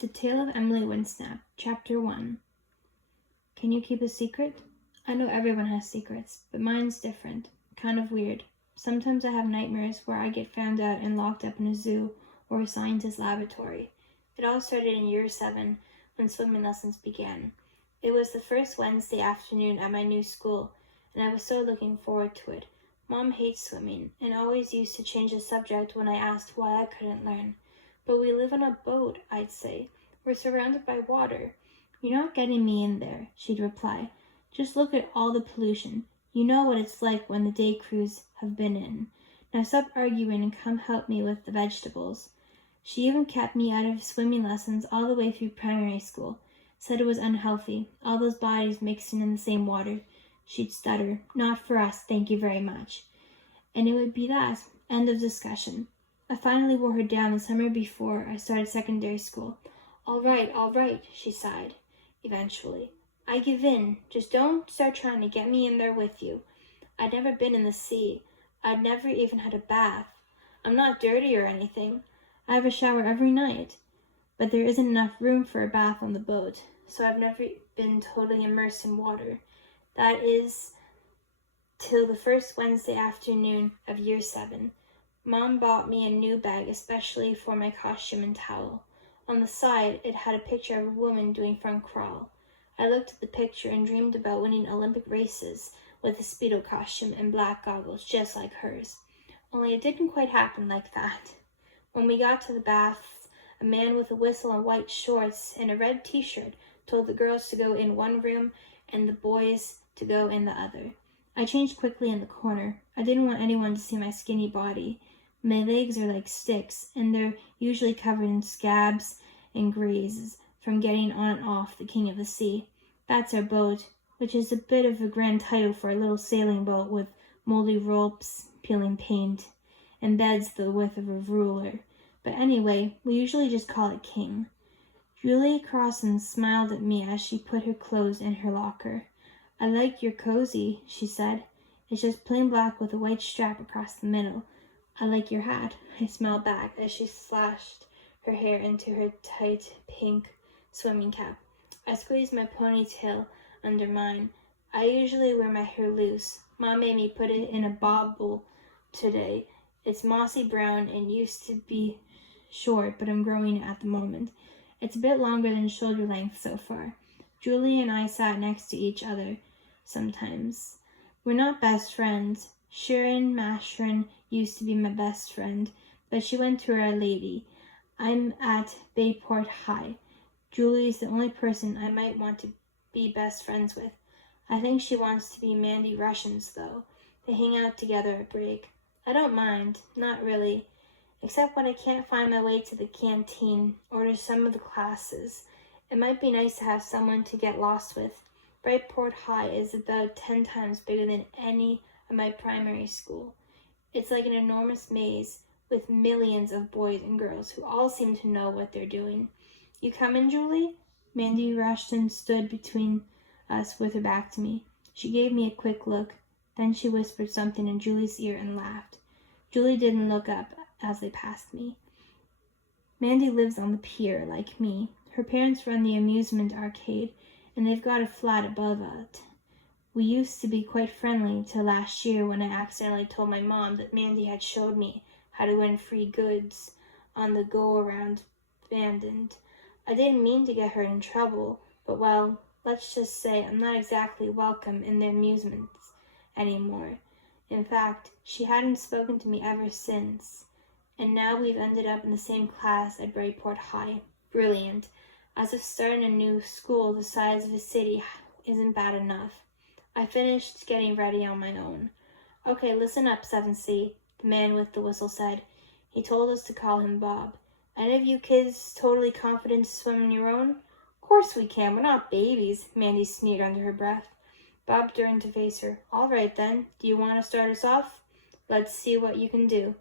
The Tale of Emily Windsnap, Chapter 1. Can you keep a secret? I know everyone has secrets, but mine's different, kind of weird. Sometimes I have nightmares where I get found out and locked up in a zoo or a scientist's laboratory. It all started in year 7 when swimming lessons began. It was the first Wednesday afternoon at my new school, and I was so looking forward to it. Mom hates swimming and always used to change the subject when I asked why I couldn't learn. But we live on a boat, I'd say. We're surrounded by water. You're not getting me in there, she'd reply. Just look at all the pollution. You know what it's like when the day crews have been in. Now stop arguing and come help me with the vegetables. She even kept me out of swimming lessons all the way through primary school. Said it was unhealthy, all those bodies mixing in the same water. She'd stutter, not for us, thank you very much. And it would be that, end of discussion. I finally wore her down the summer before I started secondary school. All right, she sighed, eventually. I give in. Just don't start trying to get me in there with you. I'd never been in the sea. I'd never even had a bath. I'm not dirty or anything. I have a shower every night. But there isn't enough room for a bath on the boat, so I've never been totally immersed in water. That is till the first Wednesday afternoon of year 7. Mom bought me a new bag especially for my costume and towel. On the side, it had a picture of a woman doing front crawl. I looked at the picture and dreamed about winning Olympic races with a Speedo costume and black goggles just like hers. Only it didn't quite happen like that. When we got to the baths, a man with a whistle and white shorts and a red t-shirt told the girls to go in one room and the boys to go in the other. I changed quickly in the corner. I didn't want anyone to see my skinny body. My legs are like sticks, and they're usually covered in scabs and grazes from getting on and off the King of the Sea. That's our boat, which is a bit of a grand title for a little sailing boat with moldy ropes, peeling paint, and beds the width of a ruler. But anyway, we usually just call it King. Julie Crossan smiled at me as she put her clothes in her locker. I like your cozy, she said. It's just plain black with a white strap across the middle. I like your hat, I smiled back as she slashed her hair into her tight pink swimming cap. I squeezed my ponytail under mine. I usually wear my hair loose. Mom made me put it in a bobble today. It's mossy brown and used to be short, but I'm growing it at the moment. It's a bit longer than shoulder length so far. Julie and I sat next to each other sometimes. We're not best friends. Sharon Mashron used to be my best friend, but she went to Our Lady. I'm at Bayport High. Julie's the only person I might want to be best friends with. I think she wants to be Mandy Russians, though. They hang out together at break. I don't mind, not really, except when I can't find my way to the canteen or to some of the classes. It might be nice to have someone to get lost with. Brightport High is about 10 times bigger than any of my primary school. It's like an enormous maze with millions of boys and girls who all seem to know what they're doing. You coming, Julie? Mandy Rushton stood between us with her back to me. She gave me a quick look. Then she whispered something in Julie's ear and laughed. Julie didn't look up as they passed me. Mandy lives on the pier, like me. Her parents run the amusement arcade, and they've got a flat above it. We used to be quite friendly till last year when I accidentally told my mom that Mandy had showed me how to win free goods on the go-around abandoned. I didn't mean to get her in trouble, but well, let's just say I'm not exactly welcome in their amusements anymore. In fact, she hadn't spoken to me ever since, and now we've ended up in the same class at Brightport High. Brilliant. As if starting a new school the size of a city isn't bad enough. I finished getting ready on my own. Okay, listen up, 7C, the man with the whistle said. He told us to call him Bob. Any of you kids totally confident to swim on your own? Of course we can, we're not babies, Mandy sneered under her breath. Bob turned to face her. All right then, do you want to start us off? Let's see what you can do.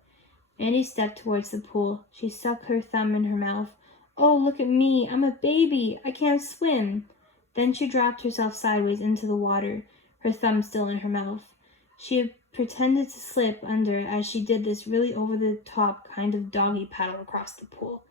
Mandy stepped towards the pool. She stuck her thumb in her mouth. Oh, look at me, I'm a baby, I can't swim. Then she dropped herself sideways into the water, her thumb still in her mouth. She had pretended to slip under as she did this really over-the-top kind of doggy paddle across the pool.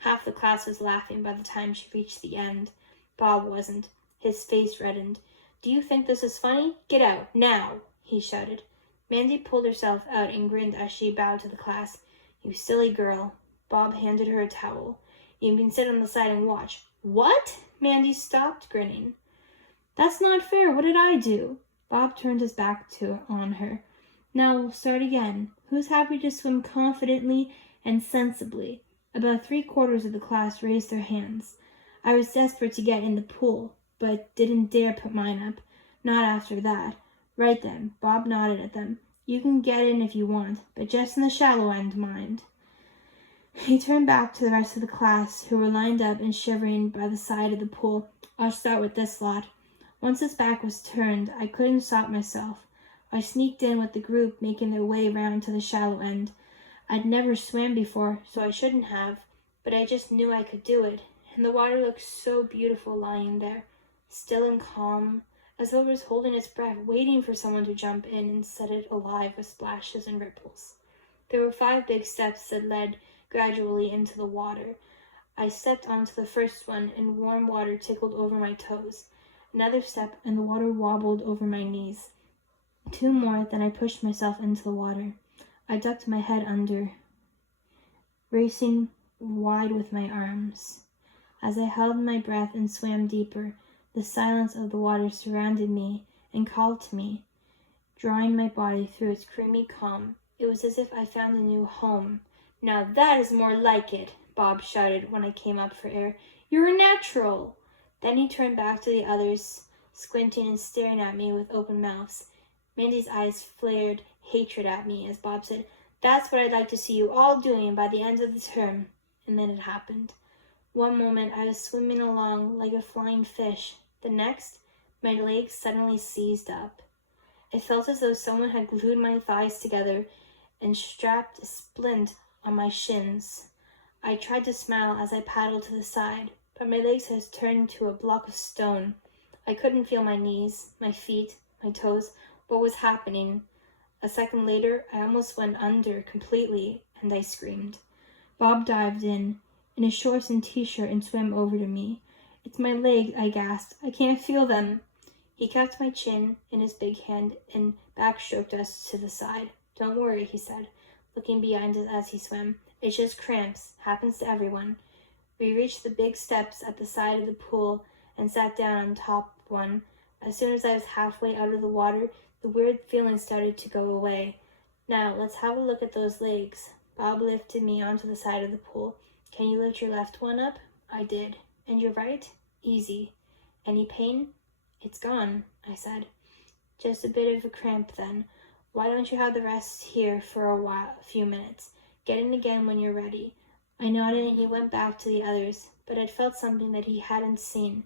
Half the class was laughing by the time she reached the end. Bob wasn't. His face reddened. "Do you think this is funny? Get out, now!" he shouted. Mandy pulled herself out and grinned as she bowed to the class. "You silly girl." Bob handed her a towel. "You can sit on the side and watch." "What?" Mandy stopped grinning. "That's not fair. What did I do?" Bob turned his back on her. "Now we'll start again. Who's happy to swim confidently and sensibly?" About 3/4 of the class raised their hands. I was desperate to get in the pool, but didn't dare put mine up. Not after that. "Right then." Bob nodded at them. "You can get in if you want, but just in the shallow end, mind." He turned back to the rest of the class, who were lined up and shivering by the side of the pool. "I'll start with this lot." Once his back was turned, I couldn't stop myself. I sneaked in with the group making their way round to the shallow end. I'd never swam before, so I shouldn't have, but I just knew I could do it, and the water looked so beautiful lying there, still and calm, as though it was holding its breath, waiting for someone to jump in and set it alive with splashes and ripples. There were 5 big steps that led gradually into the water. I stepped onto the first one, and warm water tickled over my toes. Another step, and the water wobbled over my knees. 2 more, then I pushed myself into the water. I ducked my head under, racing wide with my arms. As I held my breath and swam deeper, the silence of the water surrounded me and called to me, drawing my body through its creamy calm. It was as if I found a new home. "Now that is more like it," Bob shouted when I came up for air. "You're a natural." Then he turned back to the others, squinting and staring at me with open mouths. Mandy's eyes flared hatred at me as Bob said, "That's what I'd like to see you all doing by the end of the term." And then it happened. One moment I was swimming along like a flying fish. The next, my legs suddenly seized up. It felt as though someone had glued my thighs together and strapped a splint on my shins. I tried to smile as I paddled to the side, but my legs had turned into a block of stone. I couldn't feel my knees, my feet, my toes. What was happening? A second later, I almost went under completely, and I screamed. Bob dived in his shorts and t-shirt, and swam over to me. "It's my legs," I gasped. "I can't feel them." He kept my chin in his big hand and backstroked us to the side. "Don't worry," he said, looking behind us as he swam. "It's just cramps. Happens to everyone." We reached the big steps at the side of the pool and sat down on top one. As soon as I was halfway out of the water, the weird feeling started to go away. "Now, let's have a look at those legs." Bob lifted me onto the side of the pool. "Can you lift your left one up?" I did. "And your right?" "Easy." "Any pain?" "It's gone," I said. "Just a bit of a cramp then. Why don't you have the rest here for a few minutes? Get in again when you're ready." I nodded and he went back to the others, but I'd felt something that he hadn't seen,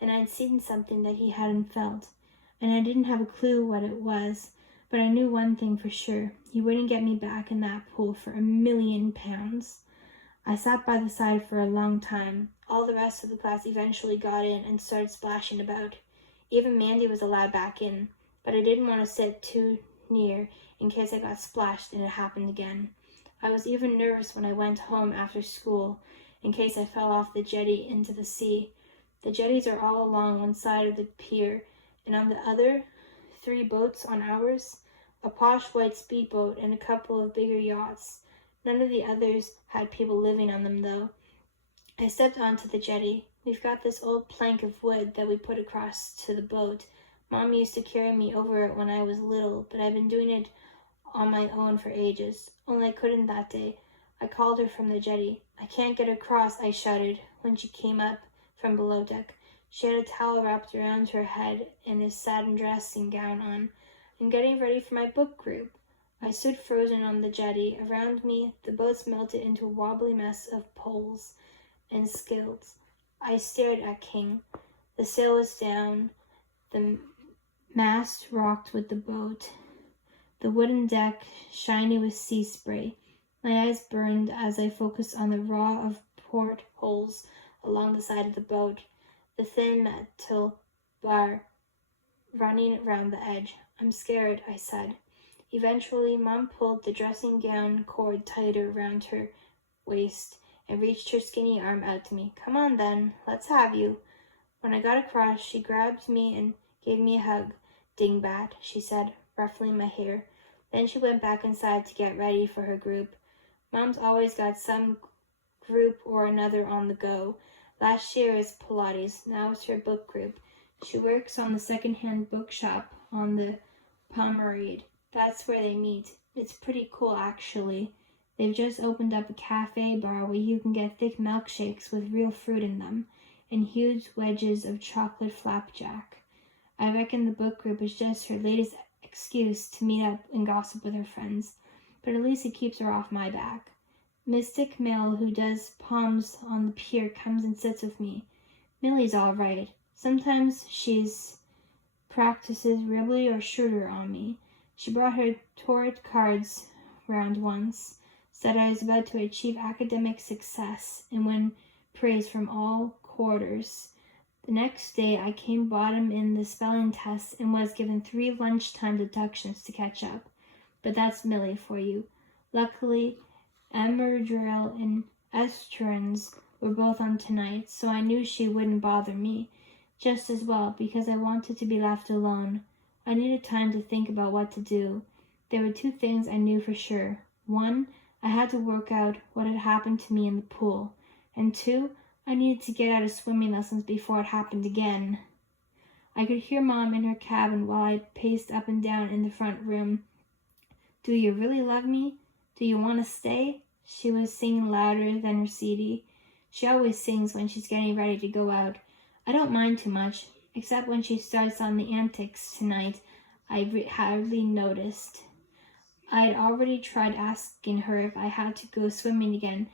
and I'd seen something that he hadn't felt, and I didn't have a clue what it was, but I knew one thing for sure. He wouldn't get me back in that pool for £1,000,000. I sat by the side for a long time. All the rest of the class eventually got in and started splashing about. Even Mandy was allowed back in, but I didn't want to sit too near in case I got splashed and it happened again. I was even nervous when I went home after school, in case I fell off the jetty into the sea. The jetties are all along one side of the pier, and on the other, 3 boats on ours, a posh white speedboat and a couple of bigger yachts. None of the others had people living on them, though. I stepped onto the jetty. We've got this old plank of wood that we put across to the boat. Mom used to carry me over it when I was little, but I've been doing it on my own for ages. Only I couldn't that day. I called her from the jetty. "I can't get across," I shouted when she came up from below deck. She had a towel wrapped around her head and a satin dressing gown on, and getting ready for my book group. I stood frozen on the jetty. Around me, the boats melted into a wobbly mess of poles and skills. I stared at King. The sail was down. The mast rocked with the boat. The wooden deck shiny with sea spray. My eyes burned as I focused on the row of port holes along the side of the boat, the thin metal bar running around the edge. "I'm scared," I said. Eventually, Mom pulled the dressing gown cord tighter around her waist, and reached her skinny arm out to me. "Come on then, let's have you." When I got across, she grabbed me and gave me a hug. "Dingbat," she said, ruffling my hair. Then she went back inside to get ready for her group. Mom's always got some group or another on the go. Last year was Pilates, now it's her book group. She works on the second-hand bookshop on the Pomerade. That's where they meet. It's pretty cool, actually. They've just opened up a cafe bar where you can get thick milkshakes with real fruit in them, and huge wedges of chocolate flapjack. I reckon the book group is just her latest excuse to meet up and gossip with her friends, but at least it keeps her off my back. Mystic Mill, who does palms on the pier, comes and sits with me. Millie's all right. Sometimes she's practices Ribley or Schroeder on me. She brought her tarot cards round once, said I was about to achieve academic success and win praise from all quarters. The next day I came bottom in the spelling test and was given 3 lunchtime deductions to catch up. But that's Millie for you. Luckily, Emeraldril and Esterns were both on tonight, so I knew she wouldn't bother me. Just as well, because I wanted to be left alone. I needed time to think about what to do. There were 2 things I knew for sure. 1, I had to work out what had happened to me in the pool. And 2, I needed to get out of swimming lessons before it happened again. I could hear Mom in her cabin while I paced up and down in the front room. "Do you really love me? Do you want to stay?" She was singing louder than her CD. She always sings when she's getting ready to go out. I don't mind too much, except when she starts on the antics tonight. I hardly noticed. I'd already tried asking her if I had to go swimming again,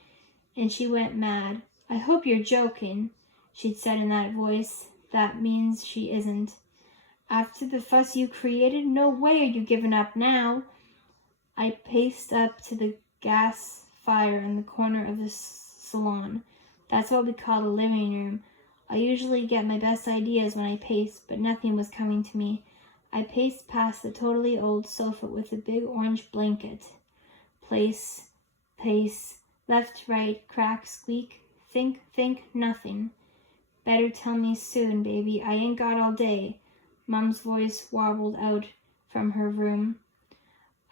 and she went mad. "I hope you're joking," she'd said in that voice. "That means she isn't. After the fuss you created, no way are you giving up now." I paced up to the gas fire in the corner of the salon. That's what we call the living room. I usually get my best ideas when I pace, but nothing was coming to me. I paced past the totally old sofa with a big orange blanket. Pace, left, right, crack, squeak, think, nothing. "Better tell me soon, baby. I ain't got all day." Mom's voice warbled out from her room.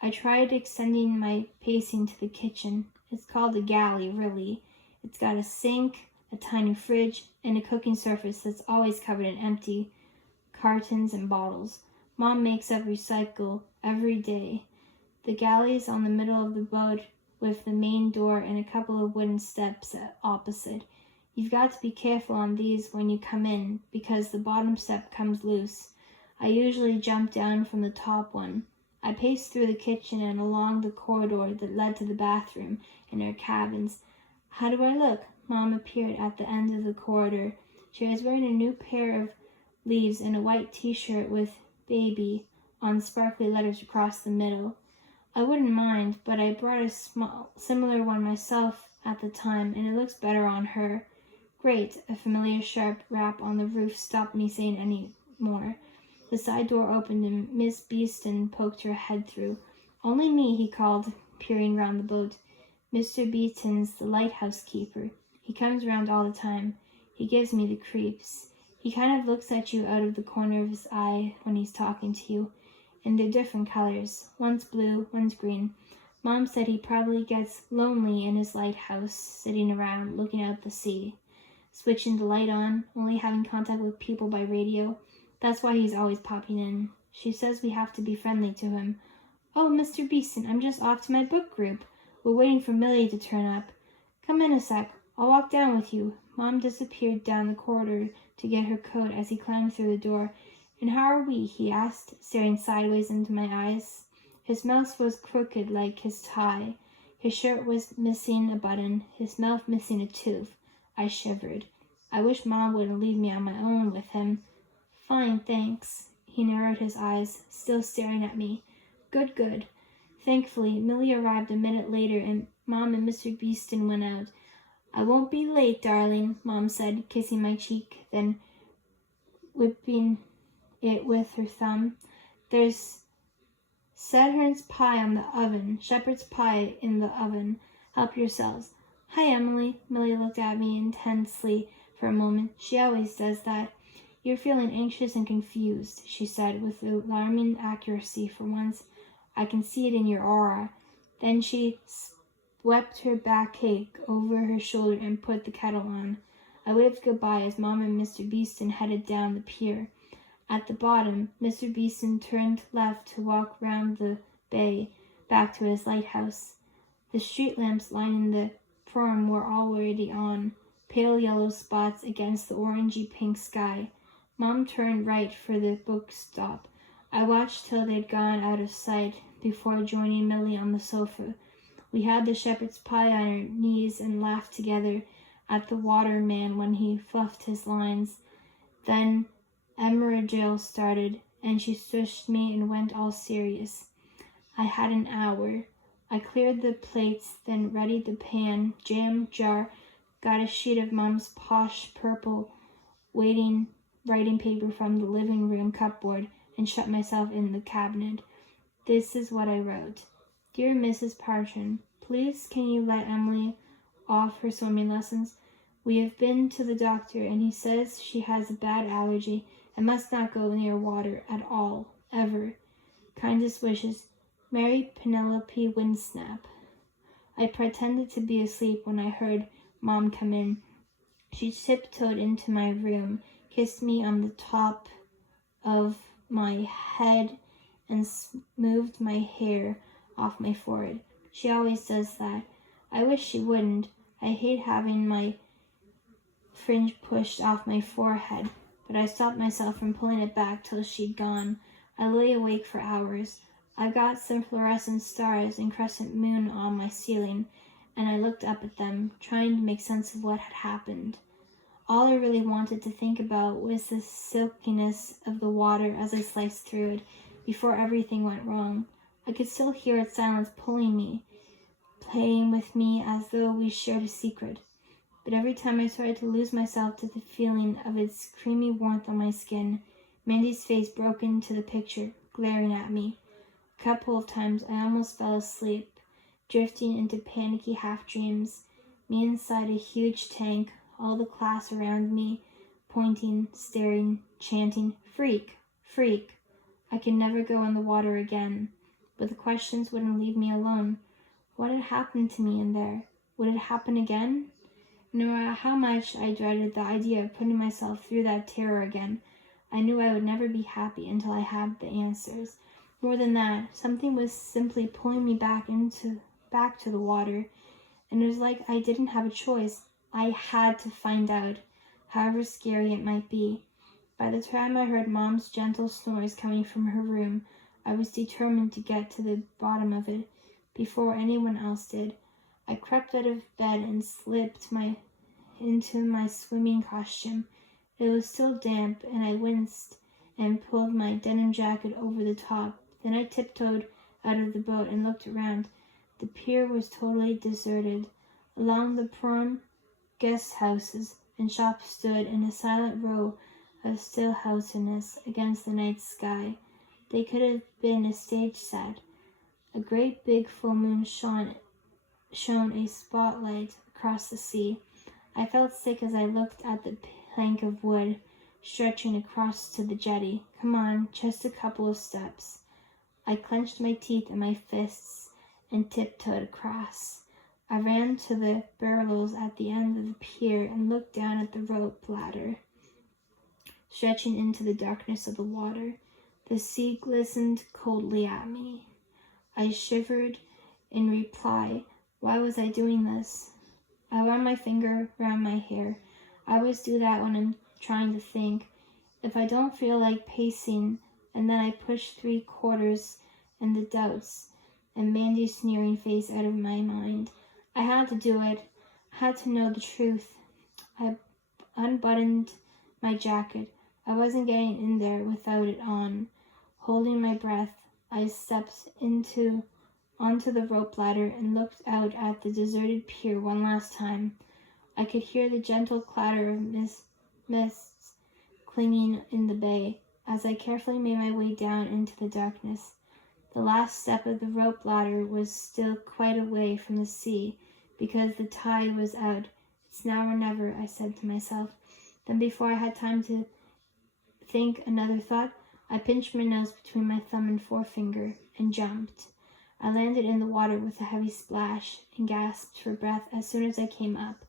I tried extending my pacing to the kitchen. It's called a galley, really. It's got a sink, a tiny fridge, and a cooking surface that's always covered in empty cartons and bottles. Mom makes up recycle every day. The galley's on the middle of the boat with the main door and a couple of wooden steps opposite. You've got to be careful on these when you come in, because the bottom step comes loose. I usually jump down from the top one. I paced through the kitchen and along the corridor that led to the bathroom and her cabins. "How do I look?" Mom appeared at the end of the corridor. She was wearing a new pair of leaves and a white t-shirt with "Baby" on sparkly letters across the middle. I wouldn't mind, but I brought a similar one myself at the time, and it looks better on her. "Great." A familiar sharp rap on the roof stopped me saying any more. The side door opened and Miss Beeston poked her head through. "Only me," he called, peering round the boat. "Mr. Beeton's the lighthouse keeper. He comes round all the time. He gives me the creeps. He kind of looks at you out of the corner of his eye when he's talking to you, and they're different colors. One's blue, one's green. Mom said he probably gets lonely in his lighthouse, sitting around, looking out the sea, switching the light on, only having contact with people by radio. That's why he's always popping in. She says we have to be friendly to him." "Oh, Mr. Beeston, I'm just off to my book group. We're waiting for Millie to turn up. Come in a sec. I'll walk down with you." Mom disappeared down the corridor to get her coat as he climbed through the door. "And how are we?" he asked, staring sideways into my eyes. His mouth was crooked like his tie. His shirt was missing a button, his mouth missing a tooth. I shivered. I wish Mom wouldn't leave me on my own with him. "Fine, thanks." He narrowed his eyes, still staring at me. Good. Thankfully, Millie arrived a minute later, and Mom and Mr. Beeston went out. "I won't be late, darling," Mom said, kissing my cheek, then whipping it with her thumb. "There's Saturn's pie on the oven, shepherd's pie in the oven. Help yourselves." Hi, Emily. Millie looked at me intensely for a moment. She always does that. You're feeling anxious and confused, she said with alarming accuracy for once. I can see it in your aura. Then she swept her back cape over her shoulder and put the kettle on. I waved goodbye as Mom and Mr. Beeston headed down the pier. At the bottom, Mr. Beeston turned left to walk round the bay back to his lighthouse. The street lamps lining the prom were already on, pale yellow spots against the orangey pink sky. Mom turned right for the book stop. I watched till they'd gone out of sight before joining Millie on the sofa. We had the shepherd's pie on our knees and laughed together at the waterman when he fluffed his lines. Then Emergile started, and she swished me and went all serious. I had an hour. I cleared the plates, then readied the pan, jam jar, got a sheet of Mom's posh purple writing paper from the living room cupboard, and shut myself in the cabinet. This is what I wrote. Dear Mrs. Partridge, please can you let Emily off her swimming lessons? We have been to the doctor, and he says she has a bad allergy and must not go near water at all, ever. Kindest wishes, Mary Penelope Windsnap. I pretended to be asleep when I heard Mom come in. She tiptoed into my room, kissed me on the top of my head, and smoothed my hair off my forehead. She always does that. I wish she wouldn't. I hate having my fringe pushed off my forehead, but I stopped myself from pulling it back till she'd gone. I lay awake for hours. I got some fluorescent stars and crescent moon on my ceiling, and I looked up at them, trying to make sense of what had happened. All I really wanted to think about was the silkiness of the water as I sliced through it before everything went wrong. I could still hear its silence pulling me, playing with me as though we shared a secret. But every time I started to lose myself to the feeling of its creamy warmth on my skin, Mandy's face broke into the picture, glaring at me. A couple of times I almost fell asleep, drifting into panicky half-dreams, me inside a huge tank, all the class around me, pointing, staring, chanting, "Freak! Freak!" I could never go in the water again, but the questions wouldn't leave me alone. What had happened to me in there? Would it happen again? No matter how much I dreaded the idea of putting myself through that terror again, I knew I would never be happy until I had the answers. More than that, something was simply pulling me back to the water, and it was like I didn't have a choice. I had to find out, however scary it might be. By the time I heard Mom's gentle snores coming from her room, I was determined to get to the bottom of it before anyone else did. I crept out of bed and slipped into my swimming costume. It was still damp, and I winced and pulled my denim jacket over the top. Then I tiptoed out of the boat and looked around. The pier was totally deserted. Along the prom, guest houses and shops stood in a silent row of stillhouseness against the night sky. They could have been a stage set. A great big full moon shone a spotlight across the sea. I felt sick as I looked at the plank of wood stretching across to the jetty. Come on, just a couple of steps. I clenched my teeth in my fists and tiptoed across. I ran to the barrels at the end of the pier and looked down at the rope ladder, stretching into the darkness of the water. The sea glistened coldly at me. I shivered in reply. Why was I doing this? I ran my finger around my hair. I always do that when I'm trying to think. If I don't feel like pacing, and then I push 3/4 and the doubts and Mandy's sneering face out of my mind. I had to do it. I had to know the truth. I unbuttoned my jacket. I wasn't getting in there without it on. Holding my breath, I stepped onto the rope ladder and looked out at the deserted pier one last time. I could hear the gentle clatter of mists clinging in the bay as I carefully made my way down into the darkness. The last step of the rope ladder was still quite a way from the sea because the tide was out. It's now or never, I said to myself. Then before I had time to think another thought, I pinched my nose between my thumb and forefinger and jumped. I landed in the water with a heavy splash and gasped for breath as soon as I came up.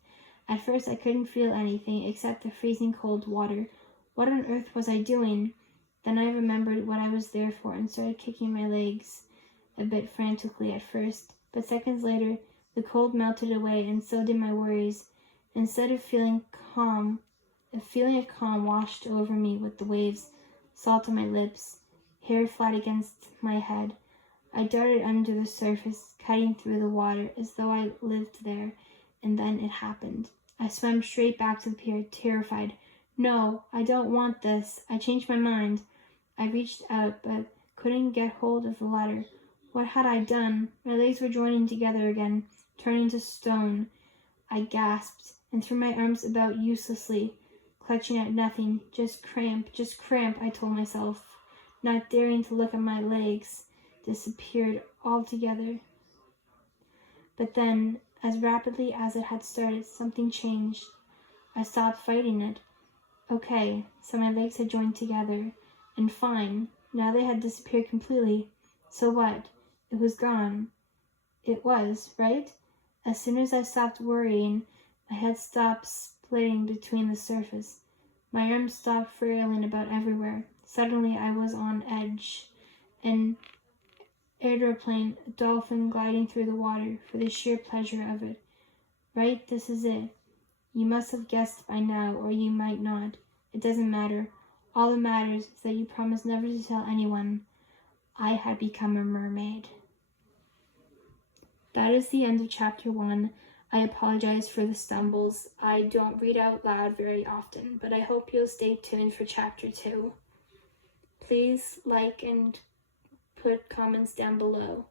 At first I couldn't feel anything except the freezing cold water. What on earth was I doing? Then I remembered what I was there for and started kicking my legs, a bit frantically at first. But seconds later, the cold melted away and so did my worries. Instead of feeling calm, a feeling of calm washed over me with the waves, salt on my lips, hair flat against my head. I darted under the surface, cutting through the water as though I lived there, and then it happened. I swam straight back to the pier, terrified. No, I don't want this. I changed my mind. I reached out, but couldn't get hold of the ladder. What had I done? My legs were joining together again, turning to stone. I gasped and threw my arms about uselessly, clutching at nothing. Just cramp, I told myself, not daring to look at my legs. Disappeared altogether. But then, as rapidly as it had started, something changed. I stopped fighting it. Okay, so my legs had joined together, and fine. Now they had disappeared completely. So what? It was gone. It was, right? As soon as I stopped worrying, my head stopped splitting between the surface. My arms stopped flailing about everywhere. Suddenly I was on edge. An aeroplane, a dolphin gliding through the water for the sheer pleasure of it. Right? This is it. You must have guessed by now, or you might not. It doesn't matter. All that matters is that you promised never to tell anyone. I had become a mermaid. That is the end of chapter 1. I apologize for the stumbles. I don't read out loud very often, but I hope you'll stay tuned for chapter 2. Please like and put comments down below.